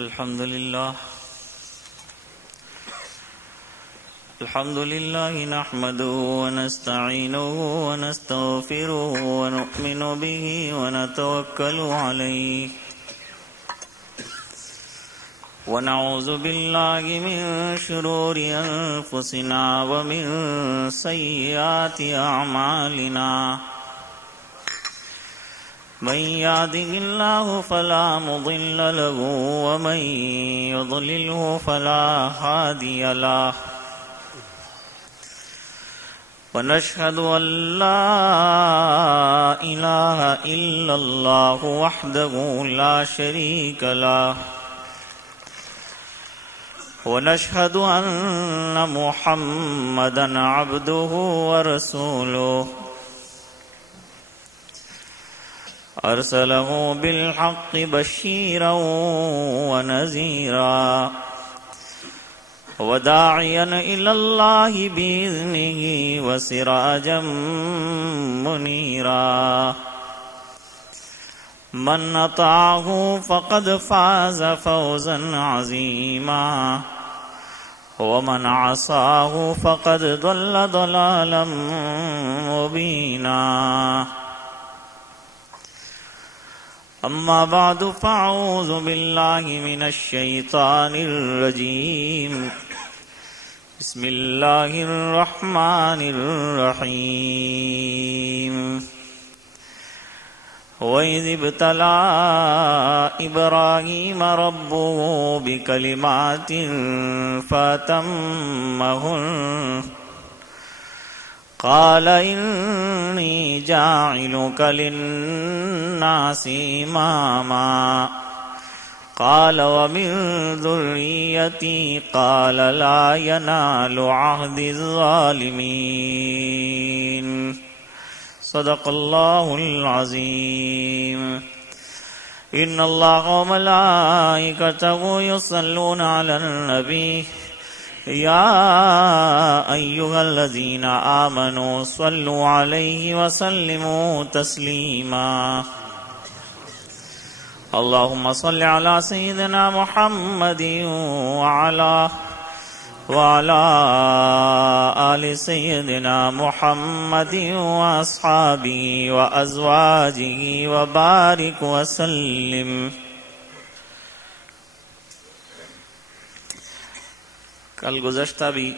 الحمد لله نحمده ونستعينه ونستغفره ونؤمن به ونتوكل عليه ونعوذ بالله من شرور أنفسنا ومن سيئات أعمالنا من يهده الله فلا مضل له ومن يضلله فلا هادي له ونشهد أن لا إله إلا الله وحده لا شريك له ونشهد أن محمدا عبده ورسوله أرسله بالحق بشيرا ونذيرا وداعيا إلى الله بإذنه وسراجا منيرا من أطاعه فقد فاز فوزا عظيما ومن عصاه فقد ضل ضلالا مبينا أما بعد فأعوذ بالله من الشيطان الرجيم بسم الله الرحمن الرحيم وإذ ابتلى إبراهيم ربه بكلمات فأتمهن قال إني جاعلك للناس إماما قال ومن ذريتي قال لا ينال عهد الظالمين صدق الله العظيم إن الله وملائكته يصلون على النبي يا أيها الذين آمنوا صلوا عليه وسلموا تسليما اللهم صل على سيدنا محمد وعلى آل سيدنا محمد وأصحابه وأزواجه وبارك وسلم. کل گزشتہ بھی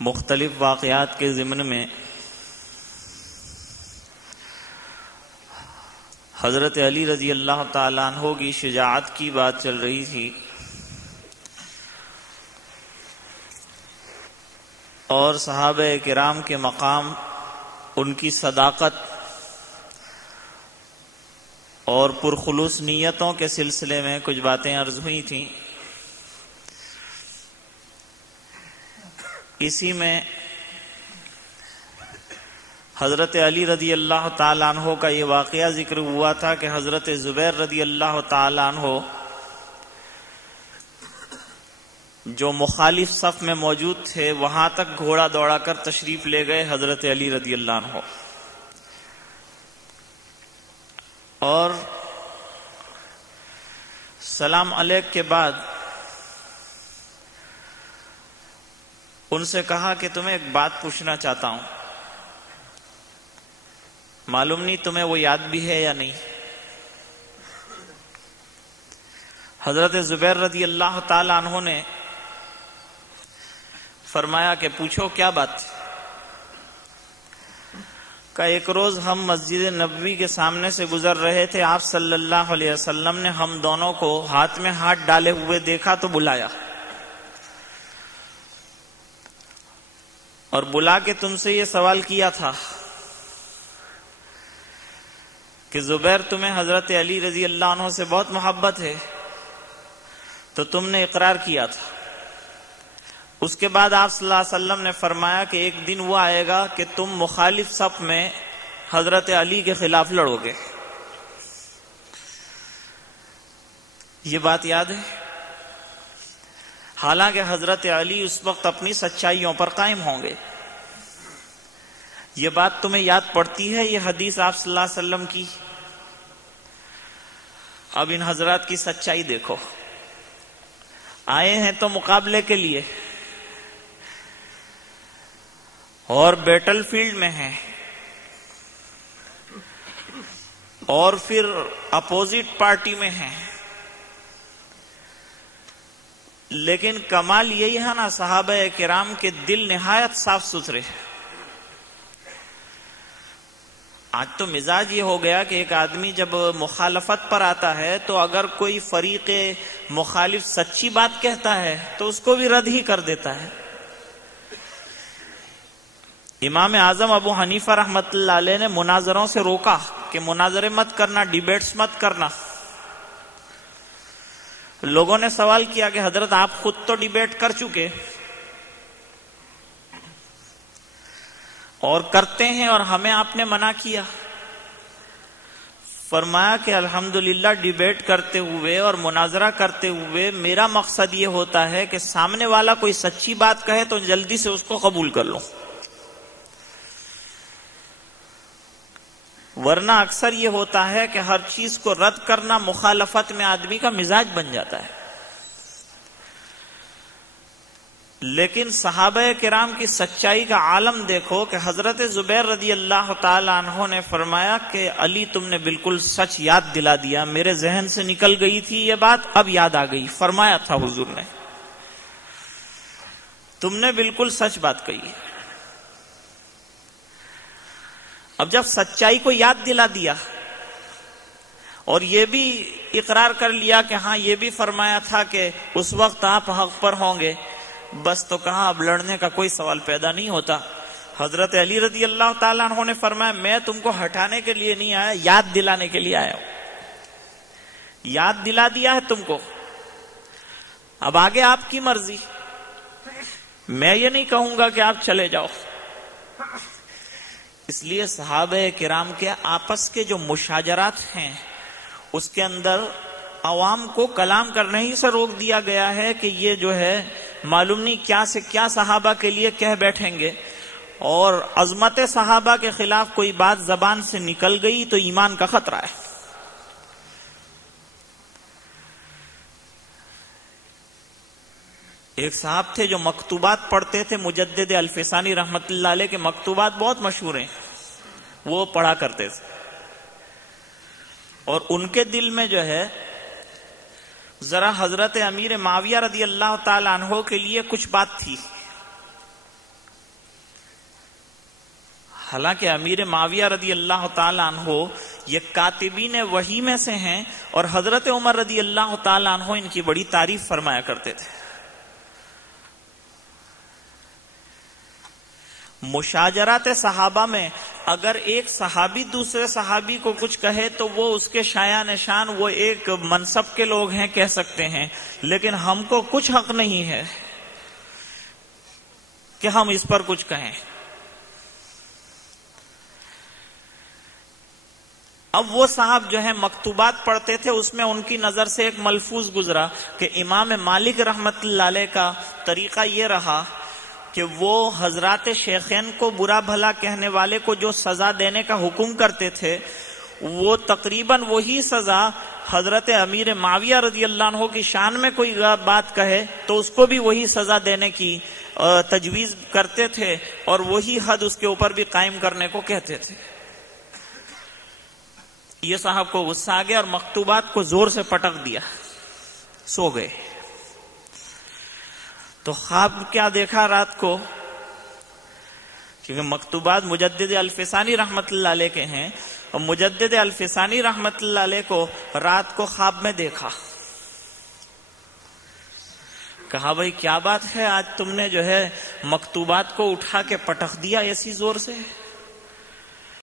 مختلف واقعات کے ضمن میں حضرت علی رضی اللہ تعالیٰ عنہ کی شجاعت کی بات چل رہی تھی اور صحابہ کرام کے مقام، ان کی صداقت اور پرخلوص نیتوں کے سلسلے میں کچھ باتیں عرض ہوئی تھیں. اسی میں حضرت علی رضی اللہ تعالیٰ عنہ کا یہ واقعہ ذکر ہوا تھا کہ حضرت زبیر رضی اللہ تعالیٰ عنہ جو مخالف صف میں موجود تھے وہاں تک گھوڑا دوڑا کر تشریف لے گئے حضرت علی رضی اللہ عنہ، اور سلام علیک کے بعد ان سے کہا کہ تمہیں ایک بات پوچھنا چاہتا ہوں، معلوم نہیں تمہیں وہ یاد بھی ہے یا نہیں. حضرت زبیر رضی اللہ تعالی عنہ نے فرمایا کہ پوچھو کیا بات. کہ ایک روز ہم مسجد نبوی کے سامنے سے گزر رہے تھے، آپ صلی اللہ علیہ وسلم نے ہم دونوں کو ہاتھ میں ہاتھ ڈالے ہوئے دیکھا تو بلایا، اور بلا کے تم سے یہ سوال کیا تھا کہ زبیر تمہیں حضرت علی رضی اللہ عنہ سے بہت محبت ہے، تو تم نے اقرار کیا تھا. اس کے بعد آپ صلی اللہ علیہ وسلم نے فرمایا کہ ایک دن وہ آئے گا کہ تم مخالف صف میں حضرت علی کے خلاف لڑو گے. یہ بات یاد ہے؟ حالانکہ حضرت علی اس وقت اپنی سچائیوں پر قائم ہوں گے. یہ بات تمہیں یاد پڑتی ہے یہ حدیث آپ صلی اللہ علیہ وسلم کی؟ اب ان حضرات کی سچائی دیکھو، آئے ہیں تو مقابلے کے لیے اور بیٹل فیلڈ میں ہیں، اور پھر اپوزٹ پارٹی میں ہیں، لیکن کمال یہی ہے نا صحابہ کرام کے دل نہایت صاف ستھرے۔ آج تو مزاج یہ ہو گیا کہ ایک آدمی جب مخالفت پر آتا ہے تو اگر کوئی فریق مخالف سچی بات کہتا ہے تو اس کو بھی رد ہی کر دیتا ہے۔ امام اعظم ابو حنیفہ رحمت اللہ علیہ نے مناظروں سے روکا کہ مناظرے مت کرنا، ڈیبیٹس مت کرنا۔ لوگوں نے سوال کیا کہ حضرت آپ خود تو ڈیبیٹ کر چکے اور کرتے ہیں اور ہمیں آپ نے منع کیا۔ فرمایا کہ الحمدللہ ڈیبیٹ کرتے ہوئے اور مناظرہ کرتے ہوئے میرا مقصد یہ ہوتا ہے کہ سامنے والا کوئی سچی بات کہے تو جلدی سے اس کو قبول کر لوں، ورنہ اکثر یہ ہوتا ہے کہ ہر چیز کو رد کرنا مخالفت میں آدمی کا مزاج بن جاتا ہے۔ لیکن صحابہ کرام کی سچائی کا عالم دیکھو کہ حضرت زبیر رضی اللہ تعالی عنہ نے فرمایا کہ علی تم نے بالکل سچ یاد دلا دیا، میرے ذہن سے نکل گئی تھی یہ بات، اب یاد آ گئی۔ فرمایا تھا حضور نے تم نے بالکل سچ بات کہی ہے۔ اب جب سچائی کو یاد دلا دیا اور یہ بھی اقرار کر لیا کہ ہاں یہ بھی فرمایا تھا کہ اس وقت آپ حق پر ہوں گے، بس تو کہاں اب لڑنے کا کوئی سوال پیدا نہیں ہوتا۔ حضرت علی رضی اللہ تعالیٰ عنہ نے فرمایا میں تم کو ہٹانے کے لیے نہیں آیا، یاد دلانے کے لیے آیا ہوں، یاد دلا دیا ہے تم کو، اب آگے آپ کی مرضی، میں یہ نہیں کہوں گا کہ آپ چلے جاؤ۔ اس لیے صحابہ کرام کے آپس کے جو مشاجرات ہیں اس کے اندر عوام کو کلام کرنے ہی سے روک دیا گیا ہے کہ یہ جو ہے معلوم نہیں کیا سے کیا صحابہ کے لیے کہہ بیٹھیں گے، اور عظمت صحابہ کے خلاف کوئی بات زبان سے نکل گئی تو ایمان کا خطرہ ہے۔ ایک صاحب تھے جو مکتوبات پڑھتے تھے، مجدد الفسانی رحمت اللہ علیہ کے مکتوبات بہت مشہور ہیں، وہ پڑھا کرتے تھے، اور ان کے دل میں جو ہے ذرا حضرت امیر معاویہ رضی اللہ تعالی عنہ کے لیے کچھ بات تھی۔ حالانکہ امیر معاویہ رضی اللہ تعالی عنہ یہ کاتبین وحی میں سے ہیں، اور حضرت عمر رضی اللہ تعالی عنہ ان کی بڑی تعریف فرمایا کرتے تھے۔ مشاجرات صحابہ میں اگر ایک صحابی دوسرے صحابی کو کچھ کہے تو وہ اس کے شایع نشان، وہ ایک منصب کے لوگ ہیں، کہہ سکتے ہیں، لیکن ہم کو کچھ حق نہیں ہے کہ ہم اس پر کچھ کہیں۔ اب وہ صاحب جو ہے مکتوبات پڑھتے تھے، اس میں ان کی نظر سے ایک ملفوظ گزرا کہ امام مالک رحمت اللہ علیہ کا طریقہ یہ رہا کہ وہ حضرات شیخین کو برا بھلا کہنے والے کو جو سزا دینے کا حکم کرتے تھے، وہ تقریباً وہی سزا حضرت امیر معاویہ رضی اللہ عنہ کی شان میں کوئی بات کہے تو اس کو بھی وہی سزا دینے کی تجویز کرتے تھے، اور وہی حد اس کے اوپر بھی قائم کرنے کو کہتے تھے۔ یہ صاحب کو غصہ آ گیا اور مکتوبات کو زور سے پٹک دیا، سو گئے۔ تو خواب کیا دیکھا رات کو، کیونکہ مکتوبات مجدد الفسانی رحمت اللہ علیہ کے ہیں، اور مجدد الفسانی رحمت اللہ علیہ کو رات کو خواب میں دیکھا۔ کہا بھائی کیا بات ہے، آج تم نے جو ہے مکتوبات کو اٹھا کے پٹخ دیا ایسی زور سے؟